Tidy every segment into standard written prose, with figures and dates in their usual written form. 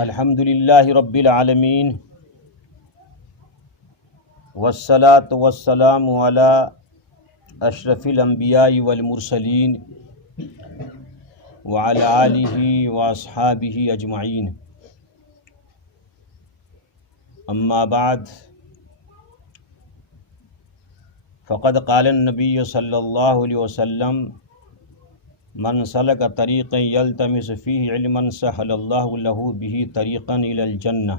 الحمد للہ رب العالمین والصلاة والسلام علی اشرف الانبیاء والمرسلین وعلی آلہ واصحابہ اجمعین، اما بعد فقد قال النبی صلی اللہ علیہ وسلم من سلک طریقا یلتمس فیہ علما سہل اللہ لہ بہ طریقا الی الجنہ،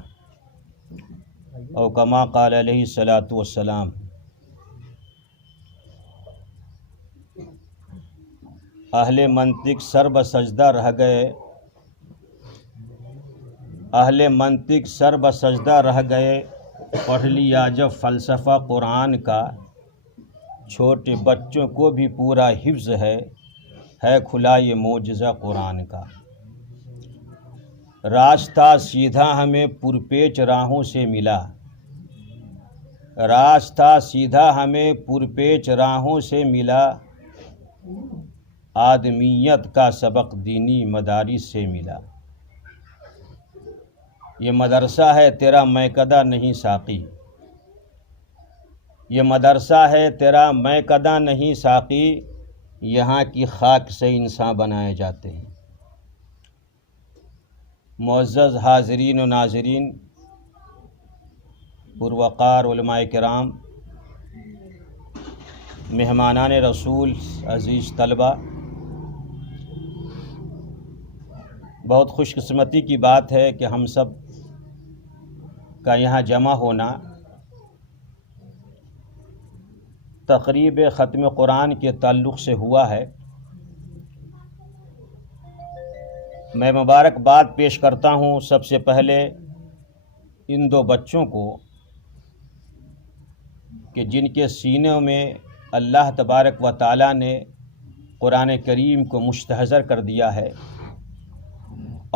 او کما قال علیہ الصلاۃ والسلام۔ اہل منطق سر بسجدہ رہ گئے، اہل منطق سر بسجدہ رہ گئے، پڑھ لیا جب فلسفہ قرآن کا، چھوٹے بچوں کو بھی پورا حفظ ہے کھلا یہ معجزہ قرآن کا۔ راستہ سیدھا ہمیں پرپیچ راہوں سے ملا، راستہ سیدھا ہمیں پرپیچ راہوں سے ملا، آدمیت کا سبق دینی مدارس سے ملا۔ یہ مدرسہ ہے تیرا میکدہ نہیں ساقی، یہ مدرسہ ہے تیرا میکدہ نہیں ساقی، یہاں کی خاک سے انسان بنائے جاتے ہیں۔ معزز حاضرین و ناظرین، پروقار علماء کرام، مہمانان رسول، عزیز طلبہ، بہت خوش قسمتی کی بات ہے کہ ہم سب کا یہاں جمع ہونا تقریب ختم قرآن کے تعلق سے ہوا ہے۔ میں مبارکباد پیش کرتا ہوں سب سے پہلے ان دو بچوں کو کہ جن کے سینوں میں اللہ تبارک و تعالیٰ نے قرآن کریم کو مستحضر کر دیا ہے،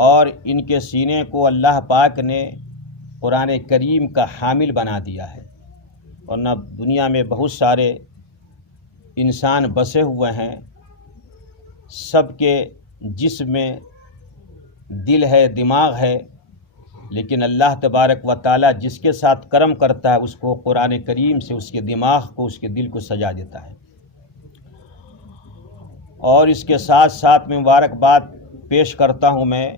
اور ان کے سینے کو اللہ پاک نے قرآن کریم کا حامل بنا دیا ہے۔ ورنہ دنیا میں بہت سارے انسان بسے ہوئے ہیں، سب کے جسم میں دل ہے، دماغ ہے، لیکن اللہ تبارک و تعالیٰ جس کے ساتھ کرم کرتا ہے اس کو قرآن کریم سے اس کے دماغ کو، اس کے دل کو سجا دیتا ہے۔ اور اس کے ساتھ ساتھ میں مبارکباد پیش کرتا ہوں میں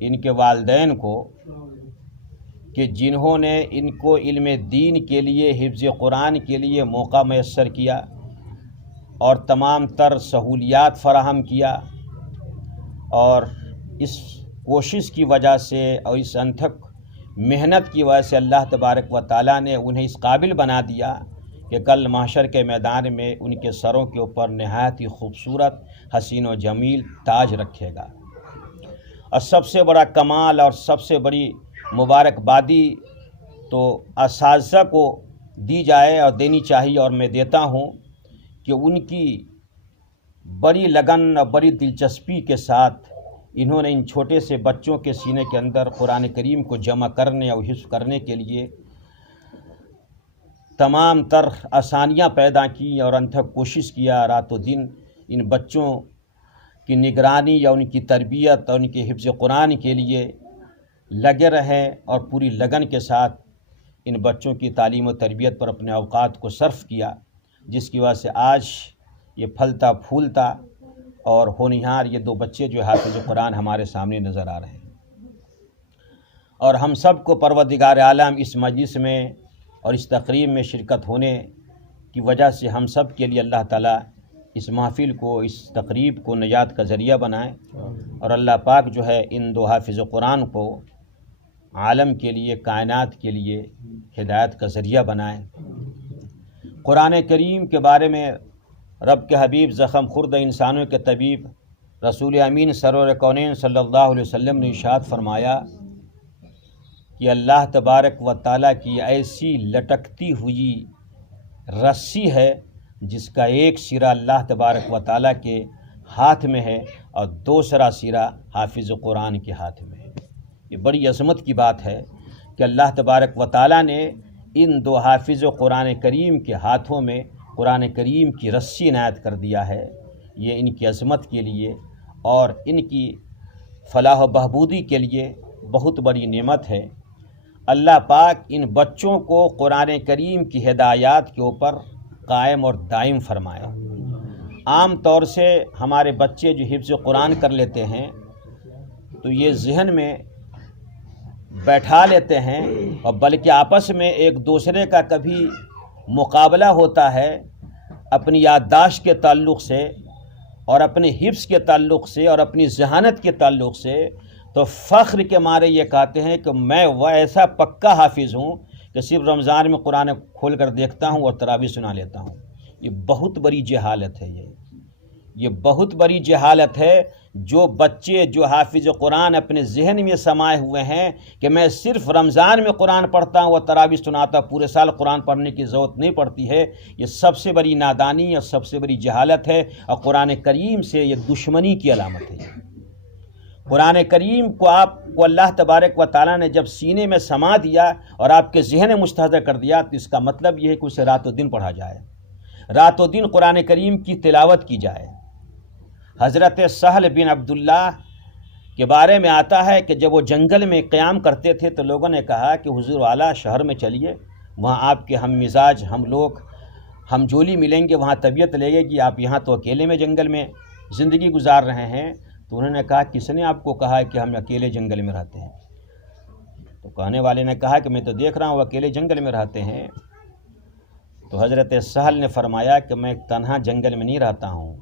ان کے والدین کو کہ جنہوں نے ان کو علم دین کے لیے، حفظ قرآن کے لیے موقع میسر کیا اور تمام تر سہولیات فراہم کیا، اور اس کوشش کی وجہ سے اور اس انتھک محنت کی وجہ سے اللہ تبارک و تعالیٰ نے انہیں اس قابل بنا دیا کہ کل محشر کے میدان میں ان کے سروں کے اوپر نہایت ہی خوبصورت، حسین و جمیل تاج رکھے گا۔ اور سب سے بڑا کمال اور سب سے بڑی مبارکبادی تو اساتذہ کو دی جائے اور دینی چاہیے، اور میں دیتا ہوں کہ ان کی بڑی لگن اور بڑی دلچسپی کے ساتھ انہوں نے ان چھوٹے سے بچوں کے سینے کے اندر قرآن کریم کو جمع کرنے اور حفظ کرنے کے لیے تمام تر آسانیاں پیدا کی اور انتھک کوشش کیا، رات و دن ان بچوں کی نگرانی یا ان کی تربیت اور ان کے حفظ قرآن کے لیے لگے رہیں، اور پوری لگن کے ساتھ ان بچوں کی تعلیم و تربیت پر اپنے اوقات کو صرف کیا، جس کی وجہ سے آج یہ پھلتا پھولتا اور ہونہار یہ دو بچے جو حافظ قرآن ہمارے سامنے نظر آ رہے ہیں۔ اور ہم سب کو پروردگار عالم اس مجلس میں اور اس تقریب میں شرکت ہونے کی وجہ سے ہم سب کے لیے اللہ تعالیٰ اس محفل کو، اس تقریب کو نجات کا ذریعہ بنائے، اور اللہ پاک جو ہے ان دو حافظ قرآن کو عالم کے لیے، کائنات کے لیے ہدایت کا ذریعہ بنائے۔ قرآن کریم کے بارے میں رب کے حبیب، زخم خورد انسانوں کے طبیب رسول امین سرور کونین صلی اللہ علیہ وسلم نے ارشاد فرمایا کہ اللہ تبارک و تعالیٰ کی ایسی لٹکتی ہوئی رسی ہے جس کا ایک سرا اللہ تبارک و تعالیٰ کے ہاتھ میں ہے اور دوسرا سرا حافظ قرآن کے ہاتھ میں ہے۔ یہ بڑی عظمت کی بات ہے کہ اللہ تبارک و تعالیٰ نے ان دو حافظ قرآن کریم کے ہاتھوں میں قرآن کریم کی رسی عنایت کر دیا ہے۔ یہ ان کی عظمت کے لیے اور ان کی فلاح و بہبودی کے لیے بہت بڑی نعمت ہے۔ اللہ پاک ان بچوں کو قرآن کریم کی ہدایات کے اوپر قائم اور دائم فرمائے۔ عام طور سے ہمارے بچے جو حفظ قرآن کر لیتے ہیں تو یہ ذہن میں بیٹھا لیتے ہیں، اور بلکہ آپس میں ایک دوسرے کا کبھی مقابلہ ہوتا ہے اپنی یادداشت کے تعلق سے اور اپنے حفظ کے تعلق سے اور اپنی ذہانت کے تعلق سے، تو فخر کے مارے یہ کہتے ہیں کہ میں وہ ایسا پکا حافظ ہوں کہ صرف رمضان میں قرآن کھول کر دیکھتا ہوں اور تراویح سنا لیتا ہوں۔ یہ بہت بڑی جہالت ہے، یہ بہت بڑی جہالت ہے۔ جو بچے جو حافظ قرآن اپنے ذہن میں سمائے ہوئے ہیں کہ میں صرف رمضان میں قرآن پڑھتا ہوں اور تراویح سناتا ہوں، پورے سال قرآن پڑھنے کی ضرورت نہیں پڑتی ہے، یہ سب سے بڑی نادانی اور سب سے بڑی جہالت ہے، اور قرآن کریم سے یہ دشمنی کی علامت ہے۔ قرآن کریم کو آپ کو اللہ تبارک و تعالیٰ نے جب سینے میں سما دیا اور آپ کے ذہن میں مستحضر کر دیا، تو اس کا مطلب یہ ہے کہ اسے رات و دن پڑھا جائے، رات و دن قرآن کریم کی تلاوت کی جائے۔ حضرت سہل بن عبداللہ کے بارے میں آتا ہے کہ جب وہ جنگل میں قیام کرتے تھے تو لوگوں نے کہا کہ حضور والا شہر میں چلیے، وہاں آپ کے ہم مزاج، ہم لوگ ہم جولی ملیں گے، وہاں طبیعت لگے گی، آپ یہاں تو اکیلے میں جنگل میں زندگی گزار رہے ہیں۔ تو انہوں نے کہا کس نے آپ کو کہا کہ ہم اکیلے جنگل میں رہتے ہیں؟ تو کہنے والے نے کہا کہ میں تو دیکھ رہا ہوں اکیلے جنگل میں رہتے ہیں۔ تو حضرت سہل نے فرمایا کہ میں تنہا جنگل میں نہیں رہتا ہوں،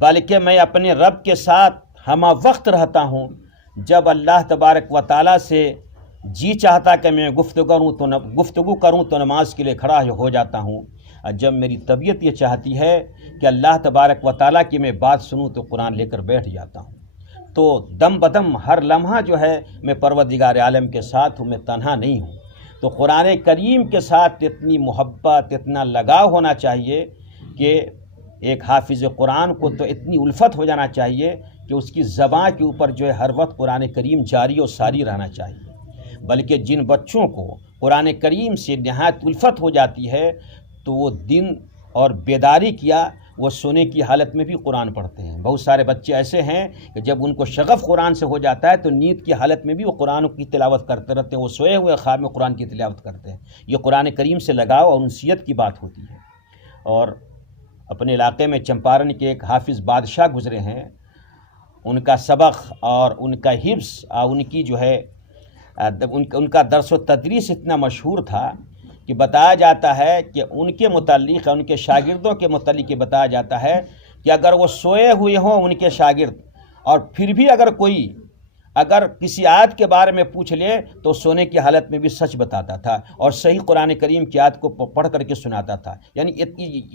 بلکہ میں اپنے رب کے ساتھ ہمہ وقت رہتا ہوں۔ جب اللہ تبارک و تعالیٰ سے جی چاہتا کہ میں گفتگو کروں تو نماز کے لیے کھڑا ہو جاتا ہوں، اور جب میری طبیعت یہ چاہتی ہے کہ اللہ تبارک و تعالیٰ کی میں بات سنوں تو قرآن لے کر بیٹھ جاتا ہوں۔ تو دم بدم ہر لمحہ جو ہے میں پروردگار عالم کے ساتھ ہوں، میں تنہا نہیں ہوں۔ تو قرآن کریم کے ساتھ اتنی محبت، اتنا لگاؤ ہونا چاہیے کہ ایک حافظ قرآن کو تو اتنی الفت ہو جانا چاہیے کہ اس کی زبان کے اوپر جو ہے ہر وقت قرآن کریم جاری و ساری رہنا چاہیے۔ بلکہ جن بچوں کو قرآن کریم سے نہایت الفت ہو جاتی ہے تو وہ دن اور بیداری کیا وہ سونے کی حالت میں بھی قرآن پڑھتے ہیں۔ بہت سارے بچے ایسے ہیں کہ جب ان کو شغف قرآن سے ہو جاتا ہے تو نیند کی حالت میں بھی وہ قرآن کی تلاوت کرتے رہتے ہیں، وہ سوئے ہوئے خواب میں قرآن کی تلاوت کرتے ہیں۔ یہ قرآن کریم سے لگاؤ اور انسیت کی بات ہوتی ہے۔ اور اپنے علاقے میں چمپارن کے ایک حافظ بادشاہ گزرے ہیں، ان کا سبق اور ان کا حفظ اور ان کی جو ہے ان کا درس و تدریس اتنا مشہور تھا کہ بتایا جاتا ہے کہ ان کے متعلق، ان کے شاگردوں کے متعلق یہ بتایا جاتا ہے کہ اگر وہ سوئے ہوئے ہوں ان کے شاگرد، اور پھر بھی اگر کسی آیت کے بارے میں پوچھ لے تو سونے کی حالت میں بھی سچ بتاتا تھا اور صحیح قرآن کریم کی آیت کو پڑھ کر کے سناتا تھا۔ یعنی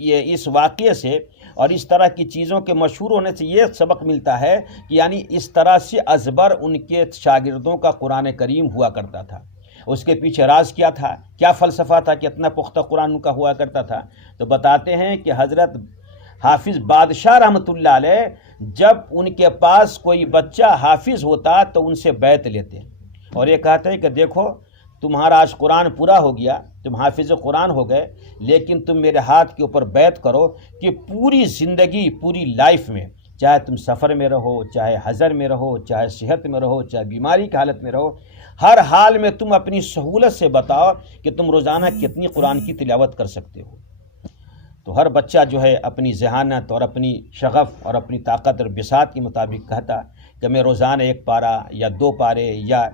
یہ اس واقعے سے اور اس طرح کی چیزوں کے مشہور ہونے سے یہ سبق ملتا ہے کہ یعنی اس طرح سے ازبر ان کے شاگردوں کا قرآن کریم ہوا کرتا تھا۔ اس کے پیچھے راز کیا تھا، کیا فلسفہ تھا کہ اتنا پختہ قرآن ان کا ہوا کرتا تھا؟ تو بتاتے ہیں کہ حضرت حافظ بادشاہ رحمۃ اللہ علیہ جب ان کے پاس کوئی بچہ حافظ ہوتا تو ان سے بیعت لیتے اور یہ کہتے ہیں کہ دیکھو تمہارا آج قرآن پورا ہو گیا، تم حافظ قرآن ہو گئے، لیکن تم میرے ہاتھ کے اوپر بیعت کرو کہ پوری زندگی، پوری لائف میں، چاہے تم سفر میں رہو، چاہے حضر میں رہو، چاہے صحت میں رہو، چاہے بیماری کی حالت میں رہو، ہر حال میں تم اپنی سہولت سے بتاؤ کہ تم روزانہ کتنی قرآن کی تلاوت کر سکتے ہو۔ تو ہر بچہ جو ہے اپنی ذہانت اور اپنی شغف اور اپنی طاقت اور بساط کے مطابق کہتا کہ میں روزانہ 1 پارہ یا 2 پارے یا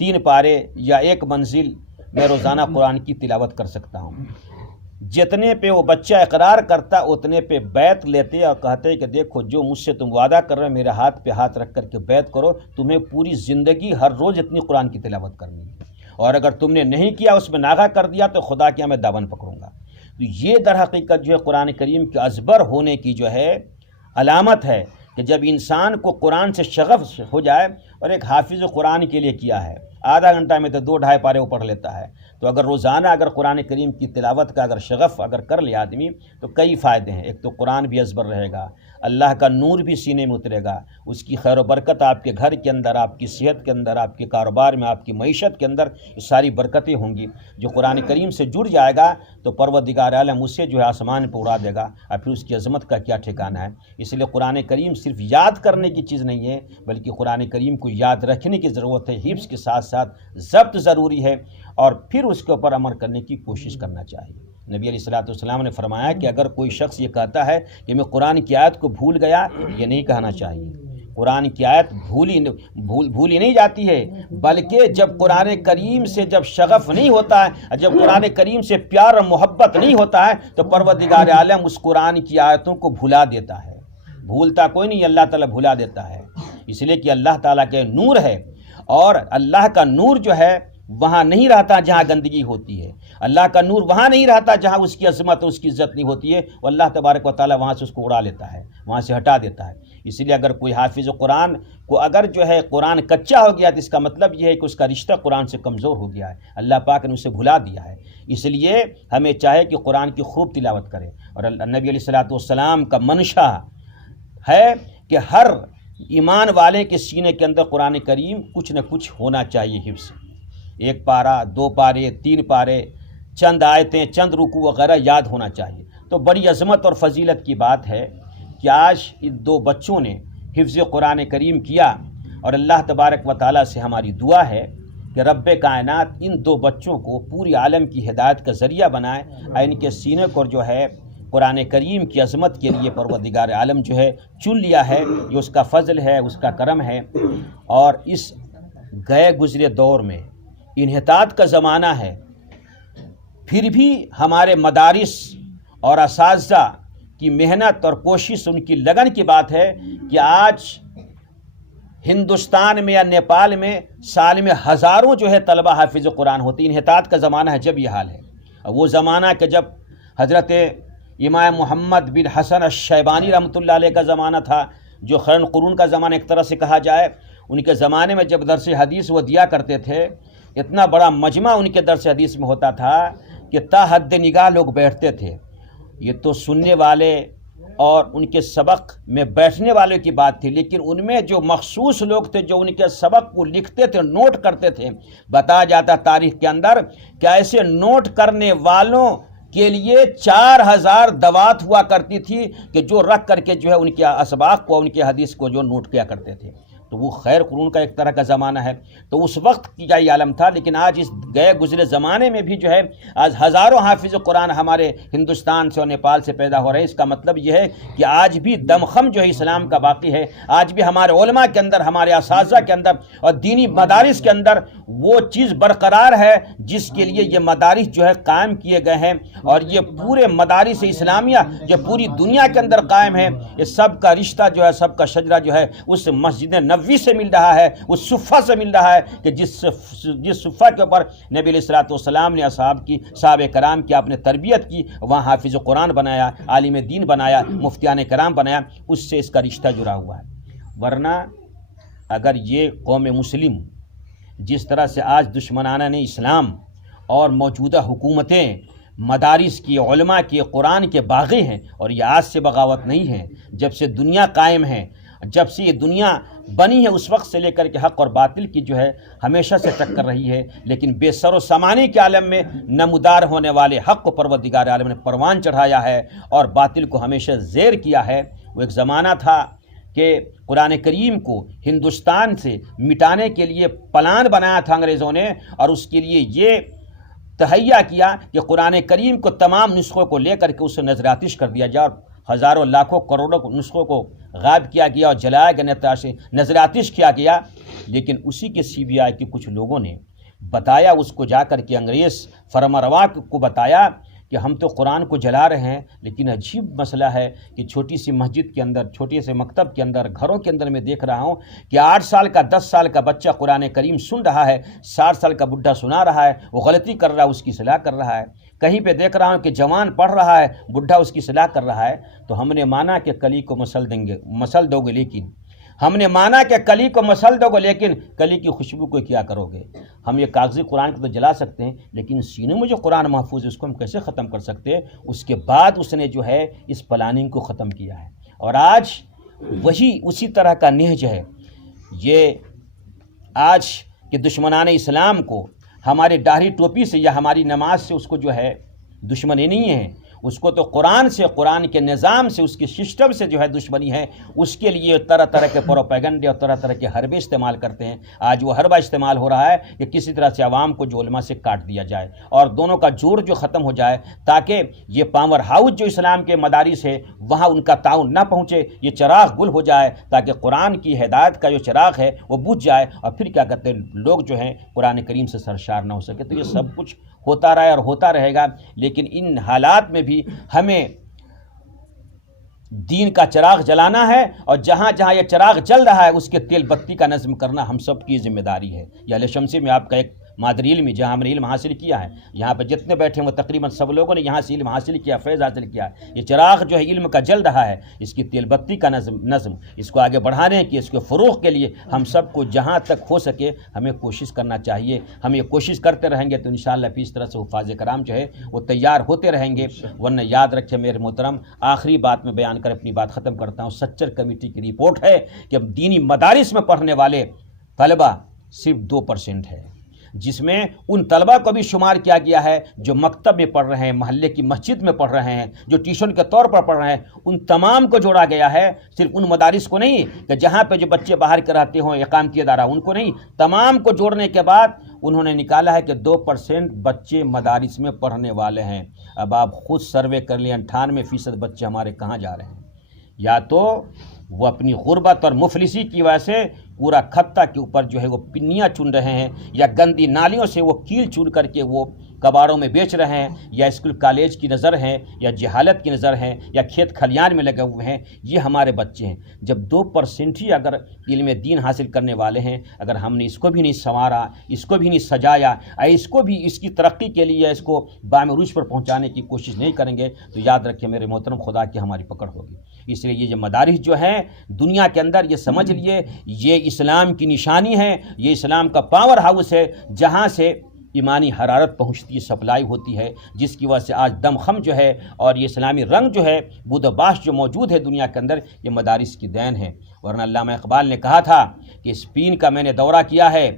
3 پارے یا 1 منزل میں روزانہ قرآن کی تلاوت کر سکتا ہوں۔ جتنے پہ وہ بچہ اقرار کرتا اتنے پہ بیعت لیتے اور کہتے کہ دیکھو جو مجھ سے تم وعدہ کر رہے ہو میرے ہاتھ پہ ہاتھ رکھ کر کے بیعت کرو، تمہیں پوری زندگی ہر روز اتنی قرآن کی تلاوت کرنی ہے، اور اگر تم نے نہیں کیا، اس میں ناغہ کر دیا تو خدا کیا میں دامن پکڑوں گا۔ تو یہ در حقیقت جو ہے قرآن کریم کے ازبر ہونے کی جو ہے علامت ہے کہ جب انسان کو قرآن سے شغف ہو جائے، اور ایک حافظ قرآن کے لیے کیا ہے آدھا گھنٹہ میں تو 2-2.5 پارے وہ پڑھ لیتا ہے۔ تو اگر روزانہ اگر قرآن کریم کی تلاوت کا اگر شغف اگر کر لے آدمی تو کئی فائدے ہیں۔ ایک تو قرآن بھی ازبر رہے گا، اللہ کا نور بھی سینے میں اترے گا، اس کی خیر و برکت آپ کے گھر کے اندر، آپ کی صحت کے اندر، آپ کے کاروبار میں، آپ کی معیشت کے اندر یہ ساری برکتیں ہوں گی۔ جو قرآن کریم سے جڑ جائے گا تو پروردگار عالم اسے جو ہے آسمان پہ اڑا دے گا، اور پھر اس کی عظمت کا کیا ٹھکانہ ہے۔ اس لیے قرآن کریم صرف یاد کرنے کی چیز نہیں ہے، بلکہ قرآن کریم کو کو یاد رکھنے کی ضرورت ہے، حفظ کے ساتھ ساتھ ضبط ضروری ہے، اور پھر اس کے اوپر عمل کرنے کی کوشش کرنا چاہیے۔ نبی علیہ الصلوۃ والسلام نے فرمایا کہ اگر کوئی شخص یہ کہتا ہے کہ میں قرآن کی آیت کو بھول گیا، یہ نہیں کہنا چاہیے۔ قرآن کی آیت بھولی نہیں جاتی ہے، بلکہ جب قرآن کریم سے جب شغف نہیں ہوتا ہے، جب قرآن کریم سے پیار اور محبت نہیں ہوتا ہے، تو پروردگار عالم اس قرآن کی آیتوں کو بھلا دیتا ہے۔ بھولتا کوئی نہیں، اللہ تعالیٰ بھلا دیتا ہے، اس لیے کہ اللہ تعالیٰ کے نور ہے، اور اللہ کا نور جو ہے وہاں نہیں رہتا جہاں گندگی ہوتی ہے، اللہ کا نور وہاں نہیں رہتا جہاں اس کی عظمت اور اس کی عزت نہیں ہوتی ہے، وہ اللہ تبارک و تعالیٰ وہاں سے اس کو اڑا لیتا ہے، وہاں سے ہٹا دیتا ہے۔ اس لیے اگر کوئی حافظ قرآن کو اگر جو ہے قرآن کچا ہو گیا تو اس کا مطلب یہ ہے کہ اس کا رشتہ قرآن سے کمزور ہو گیا ہے، اللہ پاک نے اسے بھلا دیا ہے۔ اس لیے ہمیں چاہے کہ قرآن کی خوب تلاوت کرے، اور نبی علیہ الصلوۃ والسلام کا منشا ہے کہ ہر ایمان والے کے سینے کے اندر قرآن کریم کچھ نہ کچھ ہونا چاہیے، حفظ، 1 پارہ 2 پارے 3 پارے، چند آیتیں، چند رکوع وغیرہ یاد ہونا چاہیے۔ تو بڑی عظمت اور فضیلت کی بات ہے کہ آج ان 2 بچوں نے حفظ قرآن کریم کیا، اور اللہ تبارک و تعالیٰ سے ہماری دعا ہے کہ رب کائنات ان 2 بچوں کو پوری عالم کی ہدایت کا ذریعہ بنائے، اور ان کے سینے کو جو ہے قرآن کریم کی عظمت کے لیے پروردگار عالم جو ہے چن لیا ہے، یہ اس کا فضل ہے، اس کا کرم ہے۔ اور اس گئے گزرے دور میں انحطاط کا زمانہ ہے، پھر بھی ہمارے مدارس اور اساتذہ کی محنت اور کوشش، ان کی لگن کی بات ہے کہ آج ہندوستان میں یا نیپال میں سال میں ہزاروں جو ہے طلبہ حافظ قرآن ہوتی۔ انحطاط کا زمانہ ہے جب یہ حال ہے، اور وہ زمانہ کہ جب حضرت امام محمد بن حسن الشیبانی رحمۃ اللہ علیہ کا زمانہ تھا، جو خیرن قرون کا زمانہ ایک طرح سے کہا جائے۔ ان کے زمانے میں جب درس حدیث وہ دیا کرتے تھے، اتنا بڑا مجمع ان کے درس حدیث میں ہوتا تھا کہ تا حد نگاہ لوگ بیٹھتے تھے۔ یہ تو سننے والے اور ان کے سبق میں بیٹھنے والوں کی بات تھی، لیکن ان میں جو مخصوص لوگ تھے جو ان کے سبق کو لکھتے تھے، نوٹ کرتے تھے۔ بتایا جاتا تاریخ کے اندر کہ ایسے نوٹ کرنے والوں کے لیے 4000 دوات ہوا کرتی تھی کہ جو رکھ کر کے جو ہے ان کے اسباق کو، ان کے حدیث کو جو نوٹ کیا کرتے تھے۔ تو وہ خیر قرون کا ایک طرح کا زمانہ ہے، تو اس وقت کی کا یہ عالم تھا۔ لیکن آج اس گئے گزرے زمانے میں بھی جو ہے آج ہزاروں حافظ قرآن ہمارے ہندوستان سے اور نیپال سے پیدا ہو رہے ہیں۔ اس کا مطلب یہ ہے کہ آج بھی دمخم جو ہے اسلام کا باقی ہے، آج بھی ہمارے علماء کے اندر، ہمارے اساتذہ کے اندر اور دینی مدارس کے اندر وہ چیز برقرار ہے جس کے لیے یہ مدارس جو ہے قائم کیے گئے ہیں، اور یہ پورے مدارس اسلامیہ جو پوری دنیا کے اندر قائم ہے، یہ سب کا رشتہ جو ہے، سب کا شجرہ جو ہے اس مسجد نبوی سے مل رہا ہے، اس صفحہ سے مل رہا ہے کہ جس صفحہ کے اوپر نبی علیہ الصلوۃ والسلام نے صحابہ کرام کی آپ نے تربیت کی، وہاں حافظ قرآن بنایا، عالم دین بنایا، مفتیان کرام بنایا، اس سے اس کا رشتہ جڑا ہوا ہے۔ ورنہ اگر یہ قوم مسلم جس طرح سے آج دشمنان اسلام اور موجودہ حکومتیں مدارس کی، علماء کی، قرآن کے باغی ہیں، اور یہ آج سے بغاوت نہیں ہے، جب سے دنیا قائم ہے، جب سے یہ دنیا بنی ہے اس وقت سے لے کر کے حق اور باطل کی جو ہے ہمیشہ سے ٹکر رہی ہے، لیکن بے سر و سامانی کے عالم میں نمودار ہونے والے حق کو پروردگار عالم نے پروان چڑھایا ہے اور باطل کو ہمیشہ زیر کیا ہے۔ وہ ایک زمانہ تھا کہ قرآن کریم کو ہندوستان سے مٹانے کے لیے پلان بنایا تھا انگریزوں نے، اور اس کے لیے یہ تہیہ کیا کہ قرآن کریم کو تمام نسخوں کو لے کر کے اسے نظر آتش کر دیا جائے، اور ہزاروں لاکھوں کروڑوں نسخوں کو غائب کیا گیا اور جلایا گیا، نظر آتش کیا گیا۔ لیکن اسی کے CBI کے کچھ لوگوں نے بتایا، اس کو جا کر کے انگریز فرمانروا کو بتایا کہ ہم تو قرآن کو جلا رہے ہیں، لیکن عجیب مسئلہ ہے کہ چھوٹی سی مسجد کے اندر، چھوٹے سے مکتب کے اندر، گھروں کے اندر میں دیکھ رہا ہوں کہ 8 سال کا 10 سال کا بچہ قرآن کریم سن رہا ہے، 60 سال کا بڈھا سنا رہا ہے، وہ غلطی کر رہا ہے، اس کی اصلاح کر رہا ہے۔ کہیں پہ دیکھ رہا ہوں کہ جوان پڑھ رہا ہے، بڈھا اس کی اصلاح کر رہا ہے۔ تو ہم نے مانا کہ کلی کو مسل دو گے، لیکن ہم نے مانا کہ کلی کو مسل دو گے، لیکن کلی کی خوشبو کو کیا کرو گے؟ ہم یہ کاغذی قرآن کو تو جلا سکتے ہیں، لیکن سینوں میں جو قرآن محفوظ ہے اس کو ہم کیسے ختم کر سکتے ہیں؟ اس کے بعد اس نے جو ہے اس پلاننگ کو ختم کیا ہے، اور آج وہی اسی طرح کا نہج ہے۔ یہ آج کے دشمنان اسلام کو ہمارے داڑھی ٹوپی سے یا ہماری نماز سے اس کو جو ہے دشمنی نہیں ہے، اس کو تو قرآن سے، قرآن کے نظام سے، اس کی سسٹم سے جو ہے دشمنی ہے، اس کے لیے طرح طرح کے پروپیگنڈے اور طرح طرح کے حربے استعمال کرتے ہیں۔ آج وہ حربہ استعمال ہو رہا ہے کہ کسی طرح سے عوام کو جو علماء سے کاٹ دیا جائے اور دونوں کا جوڑ جو ختم ہو جائے، تاکہ یہ پاور ہاؤس جو اسلام کے مدارس ہے وہاں ان کا تعاون نہ پہنچے، یہ چراغ گل ہو جائے، تاکہ قرآن کی ہدایت کا جو چراغ ہے وہ بجھ جائے، اور پھر کیا کہتے ہیں لوگ جو ہیں قرآن کریم سے سرشار نہ ہو سکے۔ تو یہ سب کچھ ہوتا رہا ہے اور ہوتا رہے گا، لیکن ان حالات میں بھی ہمیں دین کا چراغ جلانا ہے، اور جہاں جہاں یہ چراغ جل رہا ہے اس کے تیل بتی کا نظم کرنا ہم سب کی ذمہ داری ہے۔ یہ اہل شمسی میں آپ کا ایک مادری علم جہاں ہم نے علم حاصل کیا ہے، یہاں پہ جتنے بیٹھے ہیں وہ تقریباً سب لوگوں نے یہاں سے علم حاصل کیا، فیض حاصل کیا۔ یہ چراغ جو ہے علم کا جل رہا ہے، اس کی تیل بتی کا نظم اس کو آگے بڑھانے کی، اس کے فروغ کے لیے ہم سب کو جہاں تک ہو سکے ہمیں کوشش کرنا چاہیے۔ ہم یہ کوشش کرتے رہیں گے تو انشاءاللہ پھر اس طرح سے حفاظ کرام جو ہے وہ تیار ہوتے رہیں گے۔ ورنہ یاد رکھیں میرے محترم، آخری بات میں بیان کر اپنی بات ختم کرتا ہوں، سچر کمیٹی کی رپورٹ ہے کہ دینی مدارس میں پڑھنے والے طلبہ صرف 2% ہے، جس میں ان طلبہ کو بھی شمار کیا گیا ہے جو مکتب میں پڑھ رہے ہیں، محلے کی مسجد میں پڑھ رہے ہیں، جو ٹیوشن کے طور پر پڑھ رہے ہیں، ان تمام کو جوڑا گیا ہے۔ صرف ان مدارس کو نہیں کہ جہاں پہ جو بچے باہر کے رہتے ہوں اقامتی ادارہ، ان کو نہیں، تمام کو جوڑنے کے بعد انہوں نے نکالا ہے کہ 2% بچے مدارس میں پڑھنے والے ہیں۔ اب آپ خود سروے کر لیں، 98% بچے ہمارے کہاں جا رہے ہیں؟ یا تو وہ اپنی غربت اور مفلسی کی وجہ سے پورا خطہ کے اوپر جو ہے وہ پنیاں چن رہے ہیں، یا گندی نالیوں سے وہ کیل چن کر کے وہ کباڑوں میں بیچ رہے ہیں، یا اسکول کالج کی نظر ہیں، یا جہالت کی نظر ہیں، یا کھیت کھلیان میں لگے ہوئے ہیں۔ یہ ہمارے بچے ہیں۔ جب 2% ہی اگر علم دین حاصل کرنے والے ہیں، اگر ہم نے اس کو بھی نہیں سنوارا، اس کو بھی نہیں سجایا، اس کو بھی اس کی ترقی کے لیے اس کو بام عروج پر پہنچانے کی کوشش نہیں کریں گے، تو یاد رکھیں میرے محترم، خدا کی ہماری پکڑ ہوگی۔ اس لیے یہ جو مدارس جو ہیں دنیا کے اندر، یہ سمجھ لیے یہ اسلام کی نشانی ہے، یہ اسلام کا پاور ہاؤس ہے، جہاں سے ایمانی حرارت پہنچتی ہے، سپلائی ہوتی ہے، جس کی وجہ سے آج دم خم جو ہے اور یہ اسلامی رنگ جو ہے بود و باش جو موجود ہے دنیا کے اندر، یہ مدارس کی دین ہے۔ ورنہ علامہ اقبال نے کہا تھا کہ اسپین کا میں نے دورہ کیا ہے،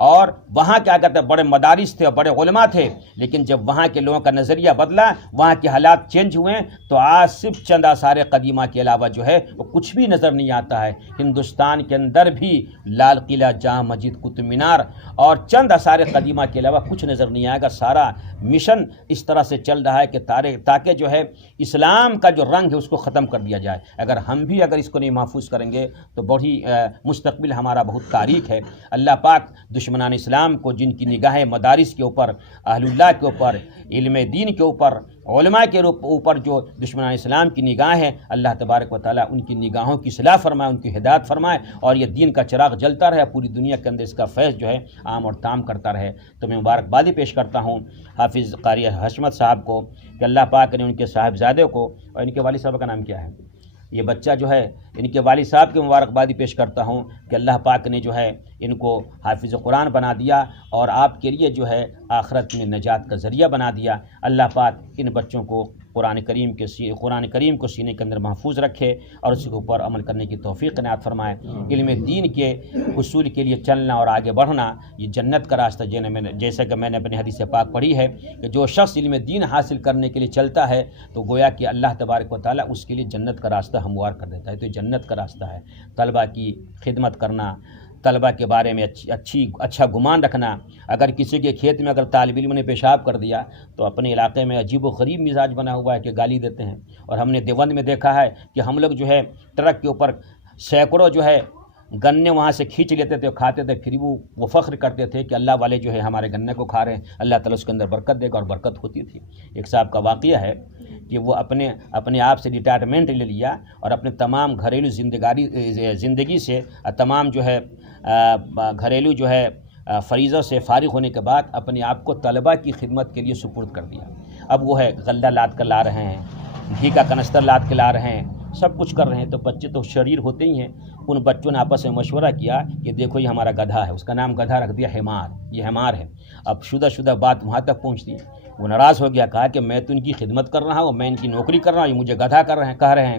اور وہاں کیا کہتے ہیں بڑے مدارس تھے اور بڑے علماء تھے، لیکن جب وہاں کے لوگوں کا نظریہ بدلا، وہاں کے حالات چینج ہوئے، تو آج صرف چند آثار قدیمہ کے علاوہ جو ہے وہ کچھ بھی نظر نہیں آتا ہے۔ ہندوستان کے اندر بھی لال قلعہ، جامع مسجد، قطب مینار اور چند آثار قدیمہ کے علاوہ کچھ نظر نہیں آئے گا۔ سارا مشن اس طرح سے چل رہا ہے کہ تاکہ جو ہے اسلام کا جو رنگ ہے اس کو ختم کر دیا جائے۔ اگر ہم بھی اگر اس کو نہیں محفوظ کریں گے تو بڑی مستقبل ہمارا بہت تاریک ہے۔ اللہ پاک دشمنان اسلام کو، جن کی نگاہیں مدارس کے اوپر، اہل اللہ کے اوپر، علم دین کے اوپر، علماء کے اوپر جو دشمنان اسلام کی نگاہیں ہیں، اللہ تبارک و تعالیٰ ان کی نگاہوں کی اصلاح فرمائے، ان کی ہدایت فرمائے، اور یہ دین کا چراغ جلتا رہے، پوری دنیا کے اندر اس کا فیض جو ہے عام اور تام کرتا رہے۔ تو میں مبارکبادی پیش کرتا ہوں حافظ قاری حشمت صاحب کو کہ اللہ پاک نے ان کے صاحبزادے کو، اور ان کے والد صاحب کا نام کیا ہے، یہ بچہ جو ہے ان کے والد صاحب کی مبارکبادی پیش کرتا ہوں کہ اللہ پاک نے جو ہے ان کو حافظ قرآن بنا دیا، اور آپ کے لیے جو ہے آخرت میں نجات کا ذریعہ بنا دیا۔ اللہ پاک ان بچوں کو قرآن کریم کو سینے کے اندر محفوظ رکھے اور اس کے اوپر عمل کرنے کی توفیق عنایت فرمائے۔ علم دین کے حصول کے لیے چلنا اور آگے بڑھنا یہ جنت کا راستہ، جیسا کہ میں نے اپنی حدیث پاک پڑھی ہے کہ جو شخص علم دین حاصل کرنے کے لیے چلتا ہے تو گویا کہ اللہ تبارک و تعالیٰ اس کے لیے جنت کا راستہ ہموار کر دیتا ہے۔ تو یہ جنت کا راستہ ہے۔ طلبہ کی خدمت کرنا، طلبہ کے بارے میں اچھا گمان رکھنا۔ اگر کسی کے کھیت میں اگر طالب علم نے پیشاب کر دیا تو اپنے علاقے میں عجیب و غریب مزاج بنا ہوا ہے کہ گالی دیتے ہیں، اور ہم نے دیوبند میں دیکھا ہے کہ ہم لوگ جو ہے ٹرک کے اوپر سینکڑوں جو ہے گنے وہاں سے کھینچ لیتے تھے اور کھاتے تھے، پھر وہ فخر کرتے تھے کہ اللہ والے جو ہے ہمارے گنے کو کھا رہے ہیں، اللہ تعالیٰ اس کے اندر برکت دے گا، اور برکت ہوتی تھی۔ ایک صاحب کا واقعہ ہے کہ وہ اپنے آپ سے ریٹائرمنٹ لے لیا، اور اپنے تمام گھریلو زندگی سے تمام جو ہے گھریلو جو ہے فریضوں سے فارغ ہونے کے بعد اپنے آپ کو طلبہ کی خدمت کے لیے سپرد کر دیا۔ اب وہ ہے غلہ لاد کر لا رہے ہیں، گھی کا کنستر لاد کے لا رہے ہیں، سب کچھ کر رہے ہیں۔ تو بچے تو شریر ہوتے ہی ہیں، ان بچوں نے آپس میں مشورہ کیا کہ دیکھو یہ ہمارا گدھا ہے، اس کا نام گدھا رکھ دیا حمار، یہ حمار ہے۔ اب شدہ بات وہاں تک پہنچتی، وہ ناراض ہو گیا، کہا کہ میں تو ان کی خدمت کر رہا ہوں، میں ان کی نوکری کر رہا ہوں، یہ مجھے گدھا کہہ رہے ہیں۔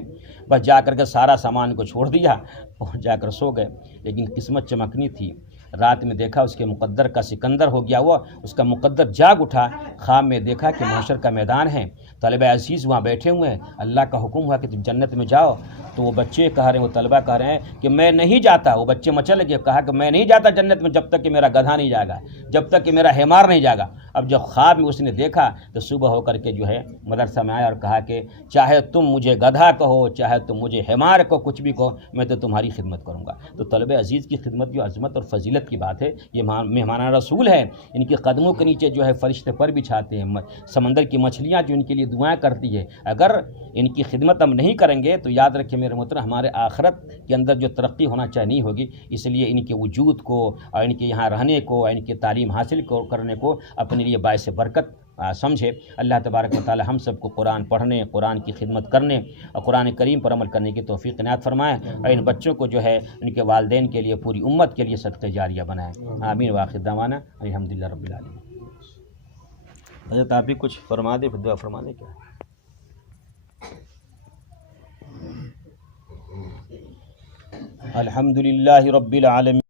بس جا کر کے سارا سامان کو چھوڑ دیا اور جا کر سو گئے۔ لیکن قسمت چمکنی تھی رات میں دیکھا اس کے مقدر کا سکندر ہو گیا ہوا، اس کا مقدر جاگ اٹھا، خواب میں دیکھا کہ محشر کا میدان ہے، طلبہ عزیز وہاں بیٹھے ہوئے ہیں، اللہ کا حکم ہوا کہ تم جنت میں جاؤ، تو وہ بچے کہہ رہے ہیں، وہ طلبہ کہہ رہے ہیں کہ میں نہیں جاتا، وہ بچے مچل گئے، کہا کہ میں نہیں جاتا جنت میں جب تک کہ میرا گدھا نہیں جائے گا، جب تک کہ میرا حمار نہیں جائے گا۔ اب جب خواب میں اس نے دیکھا تو صبح ہو کر کے جو ہے مدرسہ میں آیا اور کہا کہ چاہے تم مجھے گدھا کہو، چاہے تم مجھے حمار کہو، کچھ بھی کہو، میں تو تمہاری خدمت کروں گا۔ تو طلبہ عزیز کی خدمت جو عظمت اور فضیلت کی بات ہے، یہ مہمانان رسول ہے، ان کے قدموں کے نیچے جو ہے فرشتے پر بچھاتے ہیں، سمندر کی مچھلیاں جو ان کے لیے دعائیں کرتی ہے، اگر ان کی خدمت ہم نہیں کریں گے تو یاد رکھیں میرے محترم، ہمارے آخرت کے اندر جو ترقی ہونا چاہیے نہیں ہوگی۔ اس لیے ان کے وجود کو اور ان کے یہاں رہنے کو اور ان کی تعلیم حاصل کرنے کو اپنے لیے باعث برکت سمجھے۔ اللہ تبارک و تعالی ہم سب کو قرآن پڑھنے، قرآن کی خدمت کرنے اور قرآن کریم پر عمل کرنے کی توفیق عنایت فرمائے، اور ان بچوں کو جو ہے ان کے والدین کے لیے، پوری امت کے لیے صدقہ جاریہ بنائے۔ آمین وآخر دعوانا الحمدللہ رب العالمین۔ حضرت آپ بھی کچھ فرما دیں، پھر دعا فرما دیں کیا؟ الحمدللہ رب العالمین۔